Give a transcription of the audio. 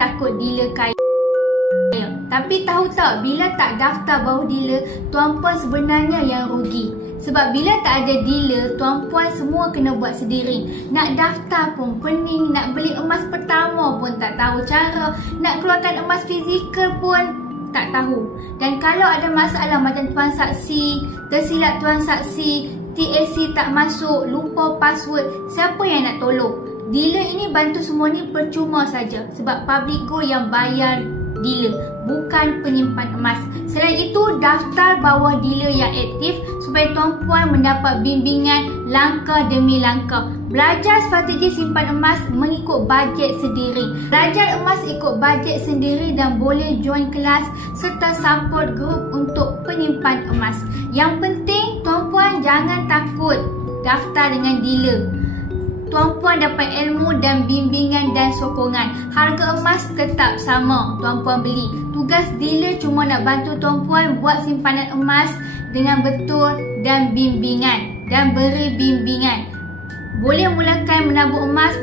takut dealer kaya. Tapi tahu tak, bila tak daftar bawah dealer, tuan-puan sebenarnya yang rugi. Sebab bila tak ada dealer, tuan-puan semua kena buat sendiri. Nak daftar pun pening, nak beli emas pertama pun tak tahu cara, nak keluarkan emas fizikal pun tak tahu. Dan kalau ada masalah macam transaksi, tersilap transaksi, TAC tak masuk, lupa password, siapa yang nak tolong? Dealer ini bantu semua ni percuma saja sebab Publigo yang bayar dealer, bukan penyimpan emas. Selain itu, daftar bawah dealer yang aktif supaya tuan-puan mendapat bimbingan langkah demi langkah. Belajar strategi simpan emas mengikut bajet sendiri. Belajar emas ikut bajet sendiri dan boleh join kelas serta support group untuk penyimpan emas. Yang penting, tuan-puan jangan takut daftar dengan dealer. Tuan-puan dapat ilmu dan bimbingan dan sokongan. Harga emas tetap sama tuan-puan beli. Tugas dealer cuma nak bantu tuan-puan buat simpanan emas dengan betul dan bimbingan dan beri bimbingan. Boleh mulakan menabur emas.